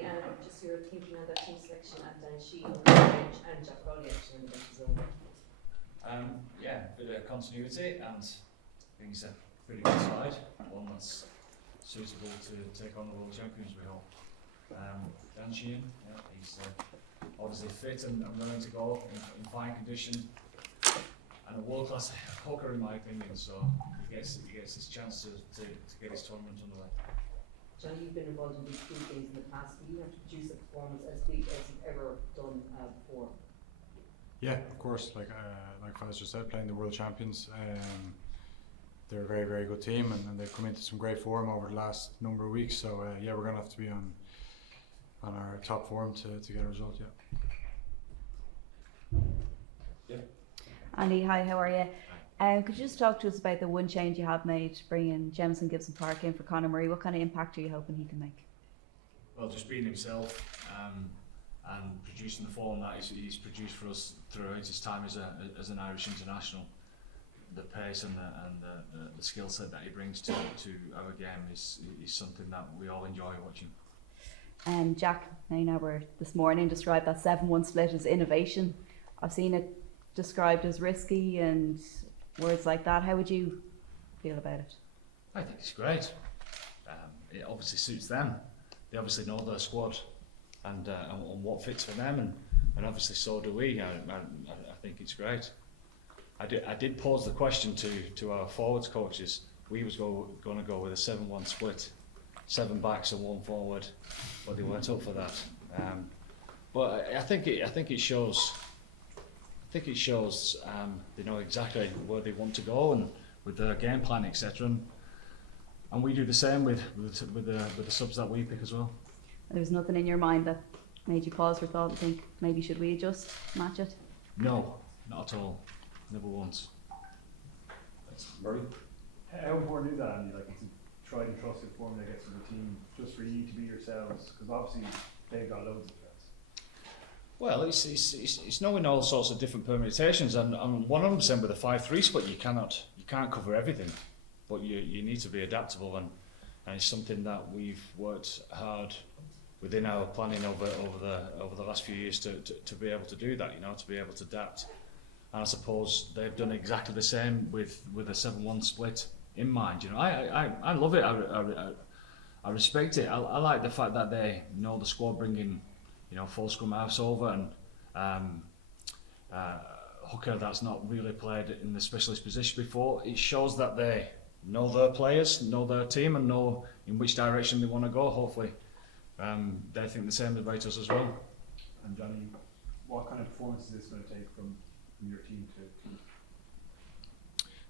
Andy, just your thinking on that team selection and she and Jack Crowley actually in the bench as well. Yeah, a bit of continuity, and I think it's a pretty good side, one that's suitable to take on the world champions, we hope. Dan Sheehan, yeah, he's obviously fit and willing to go in fine condition, and a world-class hooker in my opinion, so he gets his chance to get his tournament underway. Johnny, you've been involved in these group games in the past. Do you have to produce a performance as big as you've ever done before? Yeah, of course. Like Faz just said, playing the world champions, they're a very, very good team, and they've come into some great form over the last number of weeks. So yeah, we're going to have to be on our top form to get a result. Yeah. Andy, hi, how are you? Could you just talk to us about the one change you have made, bringing Jemison Gibson Park in for Conor Murray? What kind of impact are you hoping he can make? Well, just being himself and producing the form that he's produced for us throughout his time as an Irish international. The pace and the skill set that he brings to our game is something that we all enjoy watching. Jack, now we're this morning described that 7-1 split as innovation. I've seen it described as risky and words like that. How would you feel about it? I think it's great. It obviously suits them. They obviously know their squad and what fits for them, and obviously so do we. I think it's great. I did pose the question to our forwards coaches. We was going to go with a 7-1 split, 7 backs and 1 forward, but they weren't up for that. But I think it shows. They know exactly where they want to go and with their game plan, etc. And we do the same with the subs that we pick as well. There was nothing in your mind that made you pause for thought and think maybe should we just match it? No, not at all. Never once. That's Murray. How important is that, Andy? Like, it's a tried and trusted formula that gets in the team just for you to be yourselves, because obviously they've got loads of threats. Well, it's knowing all sorts of different permutations, and 100% with a 5-3 split you can't cover everything, but you need to be adaptable, and it's something that we've worked hard within our planning over the last few years to be able to do that, to be able to adapt. And I suppose they've done exactly the same with a 7-1 split in mind. I love it. I respect it. I like the fact that they know the squad bringing, full scrum halves over and hooker that's not really played in the specialist position before. It shows that they know their players, know their team, and know in which direction they want to go. Hopefully, they think the same about us as well. And Johnny, what kind of performance is this going to take from your team to keep?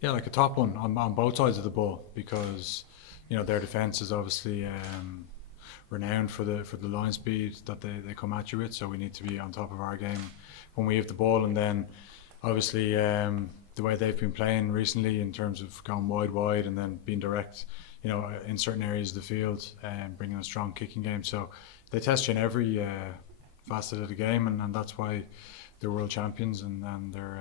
Yeah, like a top one on both sides of the ball, because their defence is obviously renowned for the line speed that they come at you with. So we need to be on top of our game when we have the ball, and then obviously the way they've been playing recently in terms of going wide and then being direct, in certain areas of the field and bringing a strong kicking game. So they test you in every facet of the game, and that's why they're world champions, and they're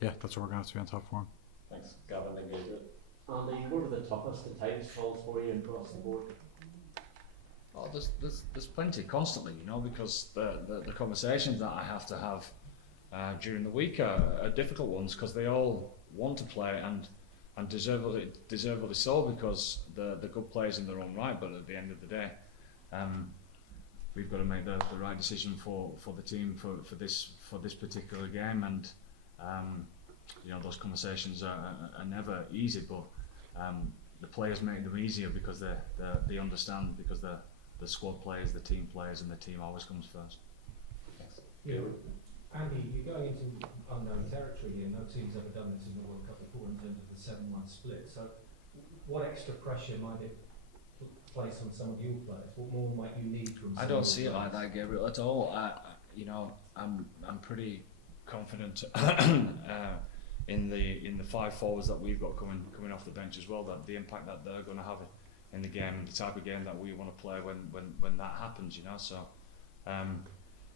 that's what we're going to have to be on top form. Thanks, Gavin. Thank you. Andy, what are the toughest, the tightest calls for you across the board? Oh, there's plenty constantly, because the conversations that I have to have during the week are difficult ones, because they all want to play and deservedly so, because they're good players in their own right. But at the end of the day, we've got to make the right decision for the team for this particular game, and those conversations are never easy, but the players make them easier because they understand, because the squad players, the team players, and the team always comes first. Yeah, Andy, you're going into unknown territory here. No team's ever done this in the World Cup before in terms of the 7-1 split. So, what extra pressure might it place on some of your players? What more might you need from? I don't see it like that, Gabriel, at all. I'm pretty confident in the 5 forwards that we've got coming off the bench as well, that the impact that they're going to have in the game, and the type of game that we want to play when that happens. So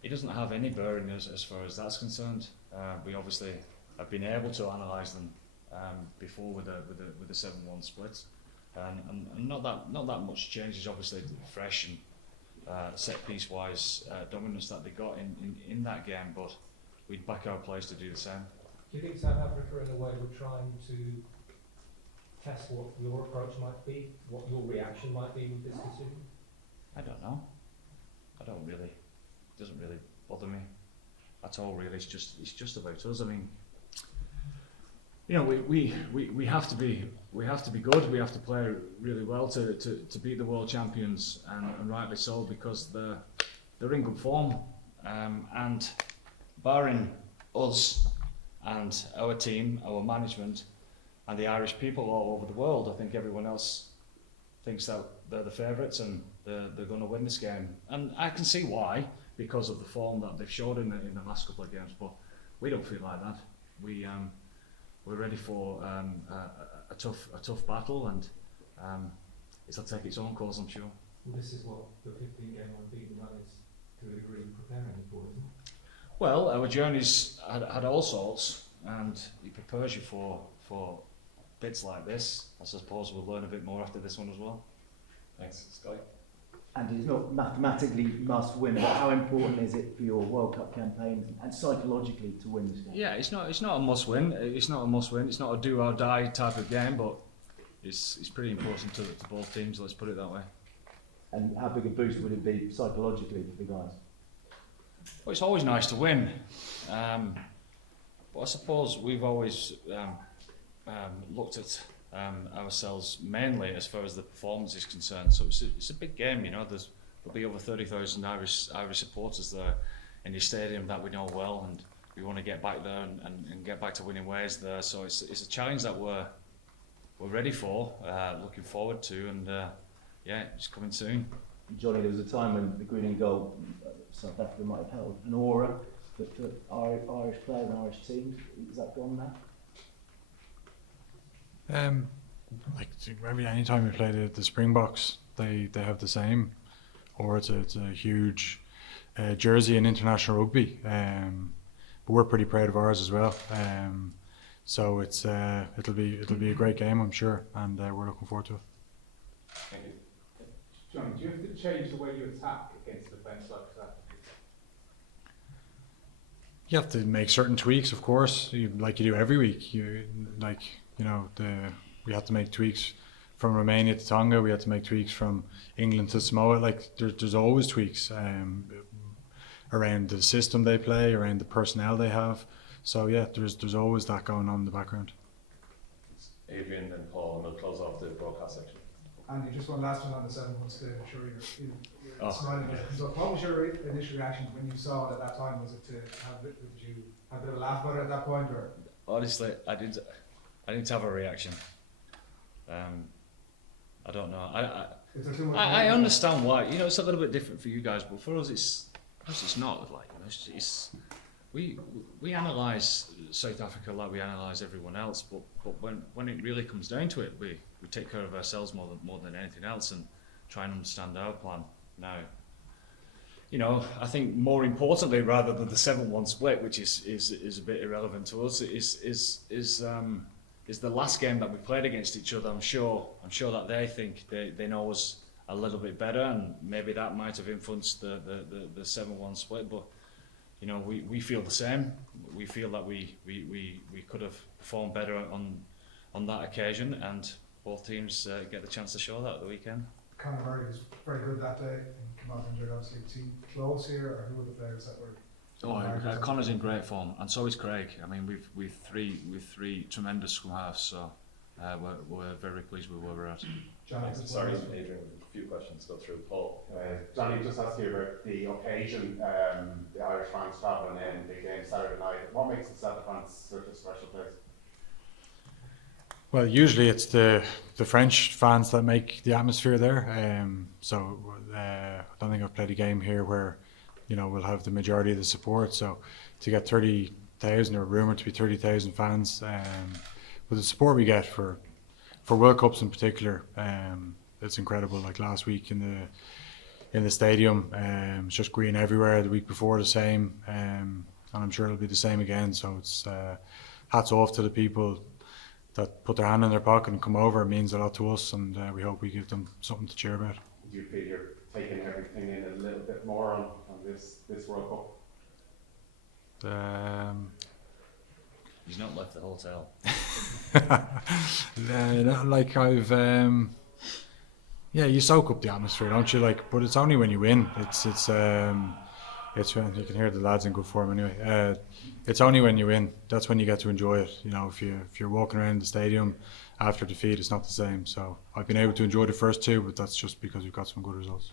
it doesn't have any bearing as far as that's concerned. We obviously have been able to analyse them before with the 7-1 split, and not that much changes. Obviously fresh, set piece wise dominance that they got in that game, but we'd back our players to do the same. Do you think South Africa in a way were trying to test what your approach might be, what your reaction might be with this decision? I don't know. It doesn't really bother me at all, really. It's just about us. I mean, you know, we have to be good. We have to play really well to beat the world champions, and rightly so, because they're in good form. And barring us and our team, our management, and the Irish people all over the world, I think everyone else thinks that they're the favourites and they're going to win this game. And I can see why, because of the form that they've showed in the last couple of games. But we don't feel like that. We're ready for a tough battle, and it'll take its own course, I'm sure. Well, this is what the 15-game unbeaten run is, to a degree, preparing for, isn't it? Well, our journey's had all sorts, and it prepares you for bits like this. I suppose we'll learn a bit more after this one as well. Thanks, Sky. And it's not mathematically must win, but how important is it for your World Cup campaign and psychologically to win this game? Yeah, it's not a must win. It's not a must win. It's not a do or die type of game, but it's pretty important to both teams. Let's put it that way. And how big a boost would it be psychologically for the guys? Well, it's always nice to win, but I suppose we've always looked at ourselves mainly as far as the performance is concerned. So it's a big game, you know. There'll be over 30,000 Irish supporters there in the stadium that we know well, and we want to get back there and get back to winning ways there. So it's a challenge that we're ready for, looking forward to, and yeah, it's coming soon. Johnny, there was a time when the green and gold South Africa might have held an aura for Irish players and Irish teams. Is that gone now? Like any time we play the Springboks, they have the same, or it's a huge jersey in international rugby. But we're pretty proud of ours as well. So it's it'll be a great game, I'm sure, and we're looking forward to it. Thank you. Johnny, do you have to change the way you attack against defence like that? You have to make certain tweaks, of course, like you do every week. We had to make tweaks from Romania to Tonga. We had to make tweaks from England to Samoa. Like there's always tweaks around the system they play, around the personnel they have. So yeah, there's always that going on in the background. Adrian and Paul, and we'll close off the broadcast section. Andy, just one last one on the 7 months split. I'm sure you're smiling a bit. So what was your initial reaction when you saw it at that time? Was it to have did you have a bit of a laugh about it at that point, or? Honestly, I didn't have a reaction. I don't know. I understand why. You know, it's a little bit different for you guys, but for us, it's not like, you know, we analyse South Africa like we analyse everyone else, but when it really comes down to it, we take care of ourselves more than anything else and try and understand our plan. Now, you know, I think more importantly, rather than the 7-1 split, which is a bit irrelevant to us, is the last game that we played against each other. I'm sure that they think they know us a little bit better, and maybe that might have influenced the 7-1 split. But you know, we feel the same. We feel that we could have performed better on that occasion, and both teams get the chance to show that at the weekend. Conor Murray was very good that day and came out injured. Obviously, the team close here, or who were the players that were? Connor's in great form, and so is Craig. I mean, we've three tremendous scrum halves, so we're very pleased with where we're at. Sorry, Adrian, a few questions to go through. Paul. Johnny, just asked you about the occasion, the Irish fans travelling in, big game Saturday night. What makes the South fans such a special place? Well, usually it's the French fans that make the atmosphere there. I don't think I've played a game here where, you know, we'll have the majority of the support. So to get 30,000, or rumoured to be 30,000 fans, with the support we get for World Cups in particular, it's incredible. Like last week in the stadium, it's just green everywhere. The week before the same, and I'm sure it'll be the same again. So it's hats off to the people that put their hand in their pocket and come over. It means a lot to us, and we hope we give them something to cheer about. Do you feel you're taking everything in a little bit more on this World Cup? He's not left the hotel. Like I've, yeah, you soak up the atmosphere, don't you? Like, but it's only when you win. It's when you can hear the lads in good form anyway. It's only when you win. That's when you get to enjoy it. You know, if you're walking around the stadium after defeat, it's not the same. So I've been able to enjoy the first two, but that's just because we've got some good results.